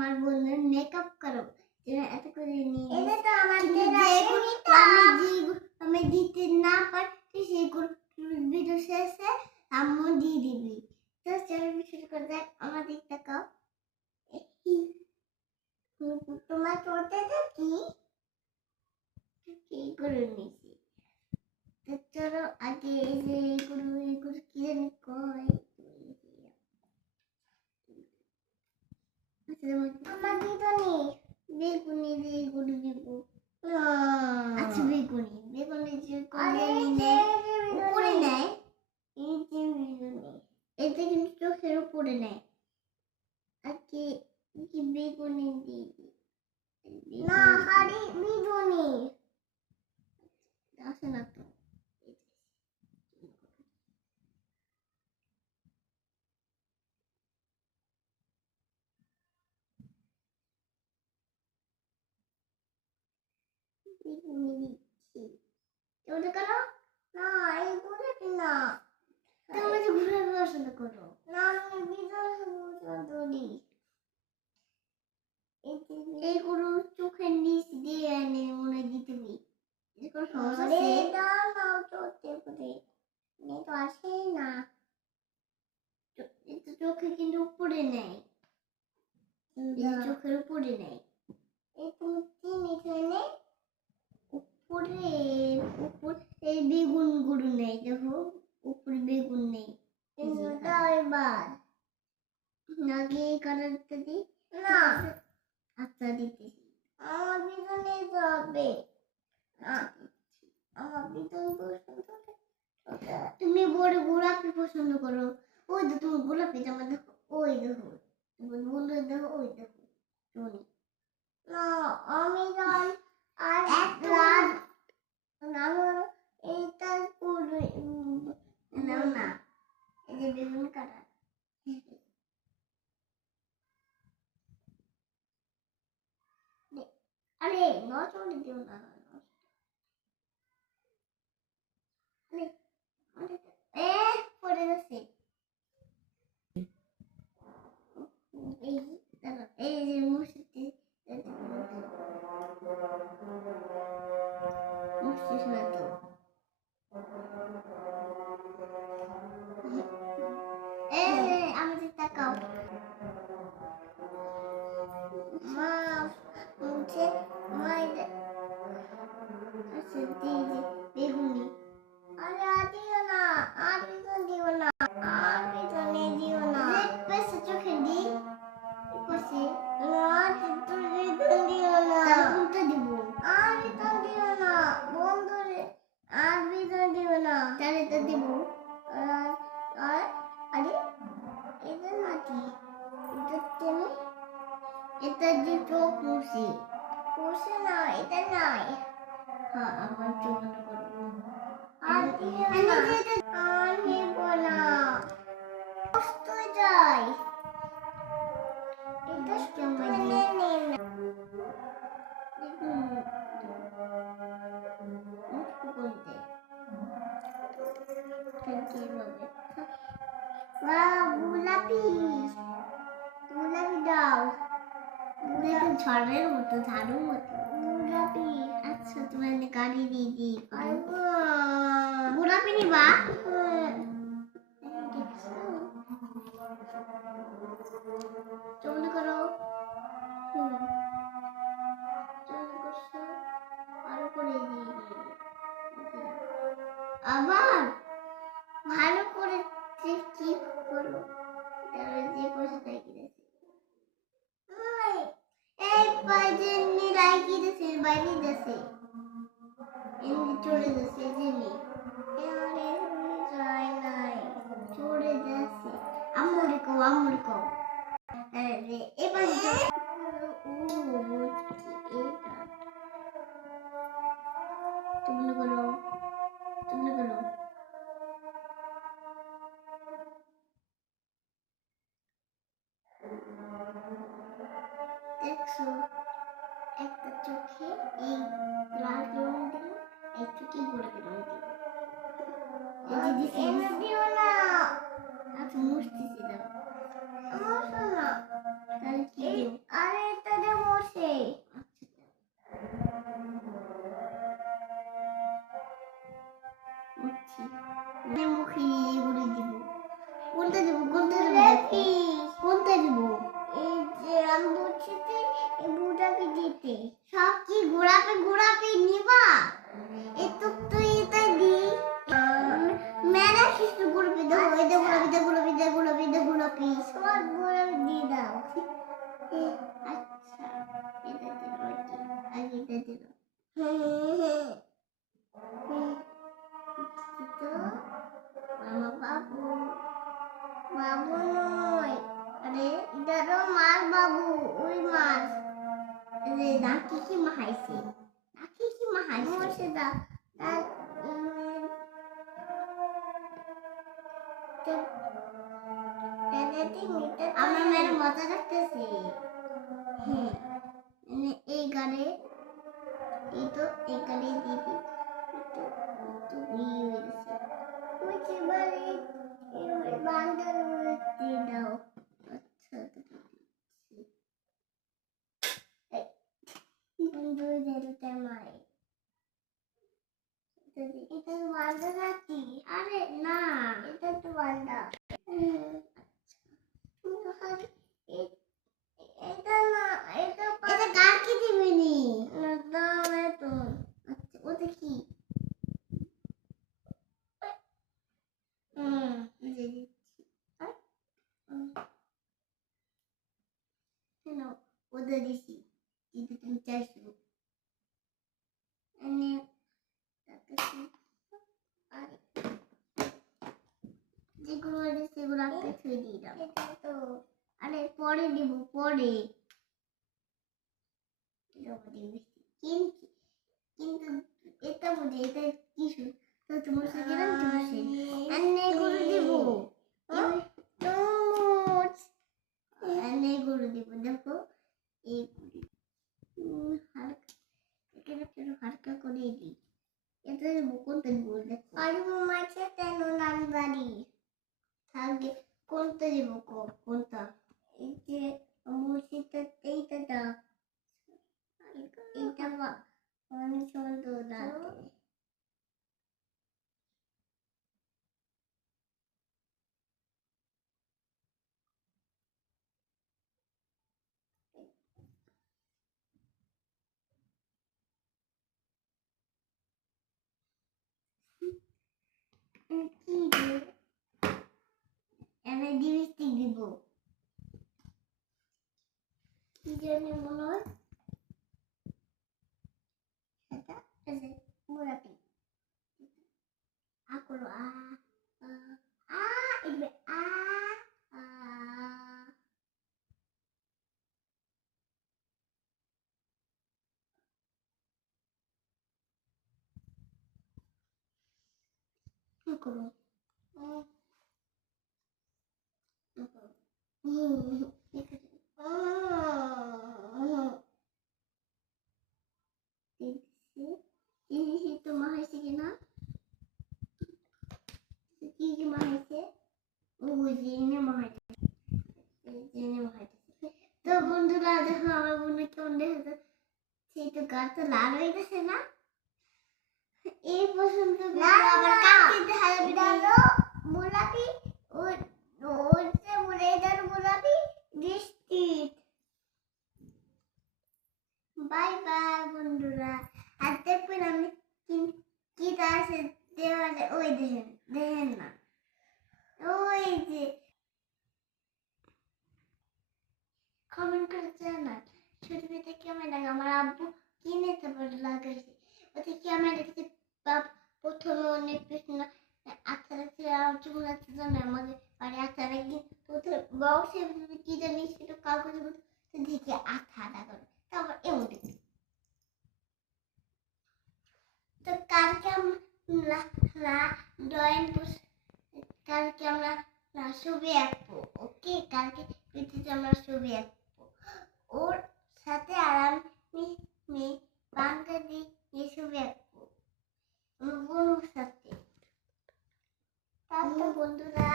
আমার বোনের মেকআপ করো এত করে নিয়ে এটা তো আমাদের আমি আমি দিতে না পারছি সেগুলো ভিডিও শেষে আম্মু দিয়ে দিবি। তো চলো শুরু করে দেখ আমার দিক তাকাও তোমার চলতেছে কি? কি করে নিয়েছি? তো চলো আগে এই যে এগুলো এগুলো কি জানি কয়। আমার দিদনি বেগুনি এগুলো দিব আচ্ছা বেগুনি বেগুনি যে উপরে নেয়? এই যে বেগুনি। এটা কিন্তু চোখের উপরে নেয় আর কি কি বেগুনি দিয়ে দিই। না বেগুনি হাড়ি বিদুনি আসে না তো বেগুনি দিচ্ছি ওটা করো না এইগুলো কি না তুমি তো ঘুরে পছন্দ করো না আমি বিদুনি বিদুনি এই যে এইগুলো চোখের নিচ দিয়ে এনে মনে দিতে বি এরকম সমস্যা আরে আছে দাও না চলতে করে নেট আসে না চো- এই তো চোখে কিন্তু উপরে নেয় এই যে চোখের উপরে নেয় এই তুমি কি এখানে উপরে উপর এই বেগুনগুলো নেই দেখো উপরে বেগুন নেই এই যে দাও এবার আগে এই কালারটা দিই না আচ্ছা দিতেছি আমার বিদুনি যাবে না আমার বিদুনি পছন্দ ওটা তুমি বড় গোলাপি পছন্দ করো। ওই তো তুমি গোলাপি জামা দেখো ওই দেখো। বন্ধু দেখো ওই দেখো। না আমি যাই। আর এক লাল আমার এইটা নাও না এই যে বেগুন কালার আরে নজর দিও না আরে আরে এ পড়ে গেছে এই দাঁড়াও, চোখ মুছি বসে না এটা নাই হ্যাঁ আমার চোখ করব আমি না যে এটা আর নিব না কষ্ট যায় এটা কেমন তুলে নে না দেখুন ঝড়ের মতো ঝাড়ুর মতো। গোলাপি আচ্ছা তোমার গাড়ি দিয়ে দিই আর গোলাপি নিবা? চমন করো। আবার? এমনি চলে গেছে জেনে যায় নাই চলে যাচ্ছে আমরে কো আমরে কো আরে এবার ও এটা তুমি করো তুমি করো দেখছ একটা চোখে এই Yeah. বাবু বাবু নয় আরে এটা মাছ বাবু ওই মাছ রে নাকি কি মাহাইছে নাকি কি মাহাইছে বসে আর, আমার মেয়ের মজা লাগতেছে হ্যাঁ এই গানে এই তো এই গানে দিদি তো বিয়ে হয়েছে মুছে বাড়ি এবারে বান্দার দিয়ে দাও আচ্ছা তো দিচ্ছি। এই, বন্ধু দেরটা মাই এটা দি- এটা তো বান্দা নাকি আরে না এটা তো বান্দা কিন্তু খালি এ- এটা না এটা এটা গান কি দিবি নি না দাও এত আচ্ছা ওটা কি হুম এই যে দিচ্ছি আর, হুম। কেন ওদের দিছি কিন্তু তুমি চাইছো এনে তাতে কি আর যেগুলো আছে আরে পরে দিব পরে কিন্তু এটা বুঝে এটা কিছু তো তোমার সাথে না তোমার সাথে এনে গরু দিব তরমুজ এনে গরু দিব দেখো এই উম, হালকা এখানে একটু হালকা করে দিই এটা দেবো কোনটা দিব দেখো আলু মাছে তেন নানবাড়ি থাকবে কোনটা দিব কো- কোনটা এই যে মুছিটা এইটা দাও এটা বা অনেক সুন্দর লাগে কি দিয়ে এনে ডিস্ট্রিক্ট দিব কি জানি মনে হয় সেটা এই যে মুরাটি আ করো আ আ আ এবে আ আ তো বন্ধুরা দেখো আমার বোনের কেমন দেখে সেই তো গা তো লাল হয়ে গেছে না এই পর্যন্ত আবার না। দেখা যাবে না। ওর ওর যে গোলাপি ডিস্ট্রিক্ট বাই বাই বন্ধুরা আর দেখবেন আমি কি- কি তা আছে দেওয়ালে ওই দেখেন দেখেন না ওই যে কমেন্ট করে জানান ছোট মেয়েটা কেমন লাগে আমার আব্বু কিনে তারপর লাগাইছে ওতে কেমন দেখেছে বাপ প্রথমে অনেক পেছনে আচ্ছা লাগছে আর চুল লাগছে জানে আমাকে বাড়ি আচ্ছা লাগছে প্রথমে বক্সে কি জানি সেটা কাগজ দেখে আঠা আঠা তারপর এমন তো কালকে আমরা ড্রয়িং কালকে আমরা ছবি আঁকবো, ওকে? কালকে পৃথিবীতে আমরা ছবি আঁকবো। ওর সাথে আর আমি মেয়ে বাঙালি নিয়ে ছবি আঁকবো। বোনের সাথে। তারপর বন্ধুরা